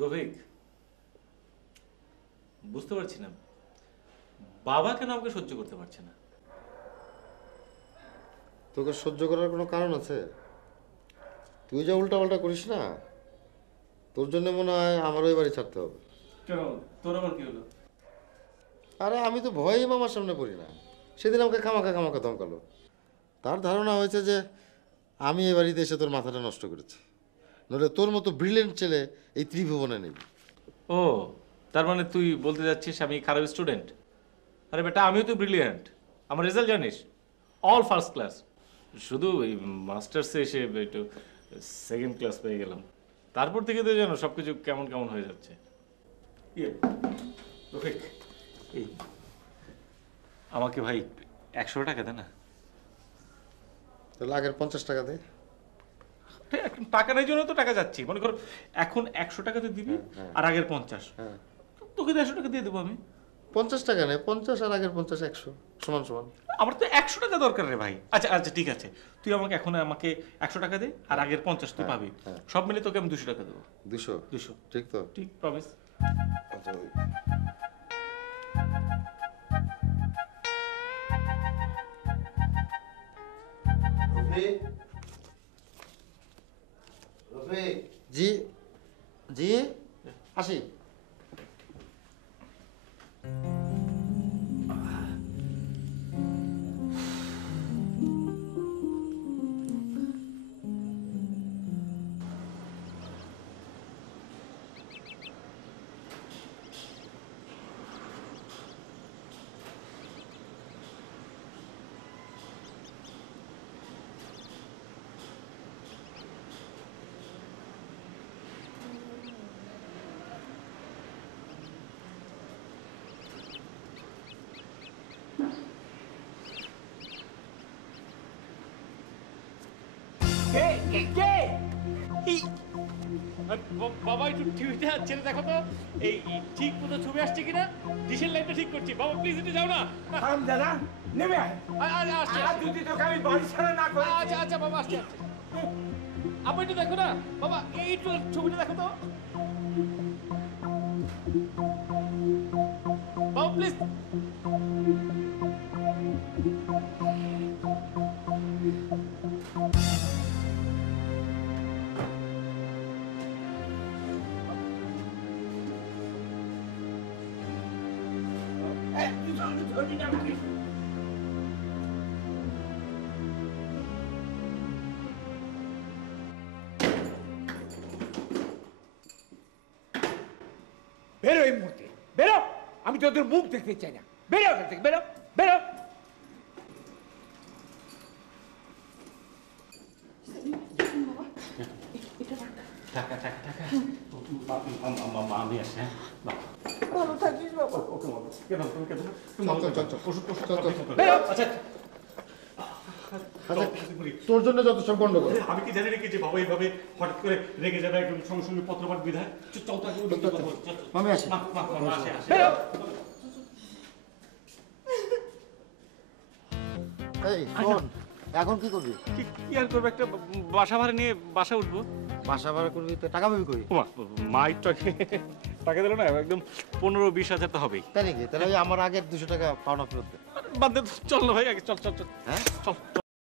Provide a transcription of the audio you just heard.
রফিক, বুঝতে পারছি না বাবা কেন আমাকে সহ্য করতে পারছে না। তোকে সহ্য করার কোনো কারণ আছে? তুই যা উল্টাপাল্টা করিস না, তোর জন্য মনে হয় আমারও ওই বাড়ি ছাড়তে হবে। কেন, তোর আবার কি হলো? আরে আমি তো ভয়ই মামার সামনে পড়ি না। সেদিন আমাকে খামাখা খামাখা ধমকালো। তার ধারণা হয়েছে যে আমি এই বাড়িতে এসে তোর মাথাটা নষ্ট করেছি। নইলে তোর মতো ব্রিলিয়েন্ট ছেলে এই ত্রিভুবনে নেই। ও, তার মানে তুই বলতে যাচ্ছিস আমি খারাপ স্টুডেন্ট? আরে বেটা, আমিও তো ব্রিলিয়ান্ট। আমার রেজাল্ট জানিস, অল ফার্স্ট ক্লাস। শুধু এই মাস্টার্সে এসে একটু সেকেন্ড ক্লাস পেয়ে গেলাম। তারপর থেকে তো জানো সব কিছু কেমন কেমন হয়ে যাচ্ছে। ইয়ে রফিক, এই আমাকে ভাই 100 টাকা দে না। তাহলে আগের 50 টাকা দে। টাকা নেই জন্য তো টাকা যাচ্ছি। মনে করো এখন 100 টাকা তো দিবি, আর আগের 50। হ্যাঁ, তোকে 150 টাকা দিয়ে দেবো আমি। 50 টাকা নেই, 50 আর আগের 50 100 সমান সমান। আমার তো 100 টাকা দরকার রে ভাই। আচ্ছা আচ্ছা ঠিক আছে, তুই আমাকে এখন 100 টাকা দে, আর আগের 50 তুই পাবি। সব মিলে তোকে আমি 200 টাকা দেবো। 200 ঠিক তো? ঠিক, প্রমিস। আচ্ছা জি জি, আসি। বাবা একটু টিভিতে ছেড়ে দেখো তো এই ঠিক মতো ছবি আসছে কিনা। ডিশের লাইনটা ঠিক করছি। বাবা প্লিজ একটু যাও না। হারাম দাদা নেমে আয়। আসছে আর যদি তোকে আমি বাড়ি ছাড়া না করি। আচ্ছা আচ্ছা বাবা আসছে। আপনি একটু দেখো না বাবা, এই একটু ছবিটা দেখো তো বাবা প্লিজ। বেরো এই মুহূর্তে, বেরো। আমি তোদের মুখ দেখতে চাই না। বেরো এখান থেকে, বেরো বেরো। টাকা টাকা টাকা আমি আসি। হ্যাঁ ভালো থাকিস বাবা। কেন তুমি কেন ওষুধ বেরো। আচ্ছা আচ্ছা, তোর জন্য যত সব গন্ডগোল। আমি কি জানি নাকি যে বাবা এইভাবে হঠাৎ করে রেগে যাবে একদম সঙ্গে সঙ্গে পত্রপাঠ বিধায়। চল তো আমি আসি। বেরো। এই শোন, এখন কি করবি? কি আর করবো, একটা বাসা ভাড়া নিয়ে বাসা উঠবো। বাসা ভাড়া করবি তো টাকা পাবি কই? মা টাকা দিল না, একদম 15-20 হাজার তো হবেই। তাই নাকি? তাহলে ওই আমার আগের 200 টাকা পাওনা ফেরত দে। বাদ দে, চল না ভাই, আগে চল চল চল। হ্যাঁ চল।